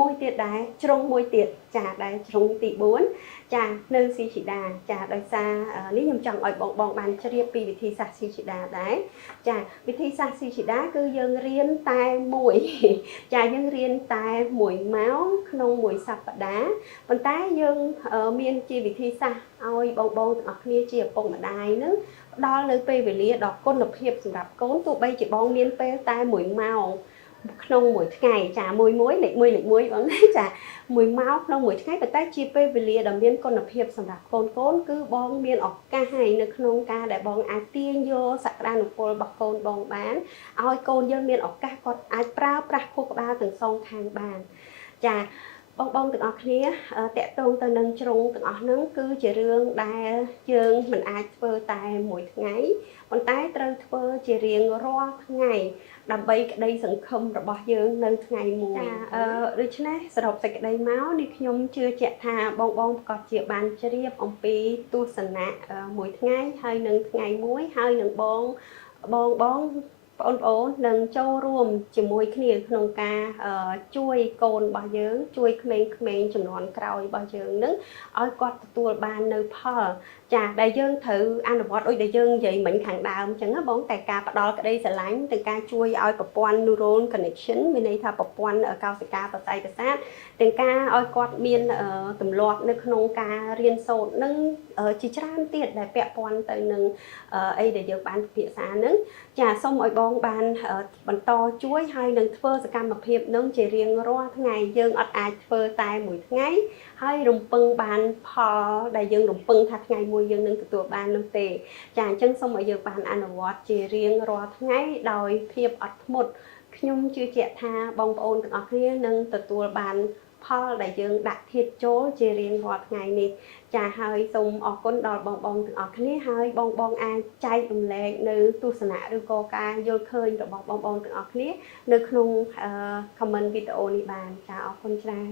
មួយទៀតដែរជ្រុងមួយទៀតចាដែលជ្រុងទី4ចានៅស៊ីជីដាចាដោយសារនេះខ្ញុំចង់ឲ្យបងបានជ្រាបពីវិធីសាស្ត្រស៊ីជីដាដែរចាវិធីសាស្ត្រស៊ីជីដាគឺយើងរៀនតែមួយចាយើងរៀនតែ1ម៉ោងក្នុង1សប្តាហ៍ប៉ុន្តែយើងមានជាវិធីសាស្ត្រឲ្យបងទាំងអស់គ្នាជាឪពុកម្ដាយនឹងផ្ដល់នៅពេលវេលាដ៏គុណភាពសម្រាប់កូនទោះបីជាបងមានពេលតែ1ម៉ោងក្នុងមួយថ្ងៃចាមួយលេខ1បងចា1ម៉ោងក្នុងមួយថ្ងៃប៉ុន្តែជាពេលវេលាដ៏មានគុណភាពសម្រាប់កូនគឺបងមានឱកាសហើយនៅក្នុងការដែលបងអាចទាញយកសក្តានុពលរបស់កូនបងបានឲ្យកូនយើងមានឱកាសគាត់អាចប្រើប្រាស់ខួរក្បាលទាំងសងខាងបានចាបងទាំងអស់គ្នាតាក់ទងទៅនឹងជ្រុងទាំងអស់ហ្នឹងគឺជារឿងដែលយើងមិនអាចធ្វើតែមួយថ្ងៃប៉ុន្តែត្រូវធ្វើជារៀងរាល់ថ្ងៃដើម្បីក្តីសង្ឃឹមរបស់យើងនៅថ្ងៃមួយដូច្នេះសរុបសេចក្តីមកនេះខ្ញុំជឿជាក់ថាបងប្រកាសជាបានជ្រាបអំពីទស្សនៈមួយថ្ងៃហើយនឹងថ្ងៃមួយហើយនឹងបងបងប្អូននឹងចូលរួមជាមួយគ្នាក្នុងការជួយកូនរបស់យើងជួយក្មេងៗចំនួនក្រោយរបស់យើងនឹងឲ្យគាត់ទទួលបាននៅផលចាដែលយើងត្រូវអនុវត្តដូចដែលយើងនិយាយមិញខាងដើមអញ្ចឹងណាបងតែការផ្ដល់ក្តីស្រឡាញ់ទាំងការជួយឲ្យប្រព័ន្ធ neural connection មានន័យថាប្រព័ន្ធកោសិកាប្រសាយប្រសាទទាំងការឲ្យគាត់មានទម្លាប់នៅក្នុងការរៀនសូត្រនឹងជាច្រើនទៀតដែលពាក់ព័ន្ធទៅនឹងអីដែលយើងបានពិភាក្សានឹងចាសូមឲ្យបងបានបន្តជួយហើយនឹងធ្វើសកម្មភាពនឹងជារៀងរាល់ថ្ងៃយើងអត់អាចធ្វើតែមួយថ្ងៃហើយរំពឹងបានផលដែលយើងរំពឹងថាថ្ងៃមួយយើងនឹងទទួលបាននោះទេចាអញ្ចឹងសូមឲ្យយើងបានអនុវត្តជារៀងរាល់ថ្ងៃដោយភាពអត់ធ្មត់ខ្ញុំជឿជាក់ថាបងប្អូនទាំងអស់គ្នានឹងទទួលបានផលដែលយើងដាក់ធាតុចូលជារៀងរាល់ថ្ងៃនេះចាហើយសូមអរគុណដល់បងទាំងអស់គ្នាហើយបងអាចចែករំលែកនៅទស្សនៈឬក៏ការយល់ឃើញរបស់បងទាំងអស់គ្នានៅក្នុង comment វីដេអូនេះបានចាអរគុណច្រើន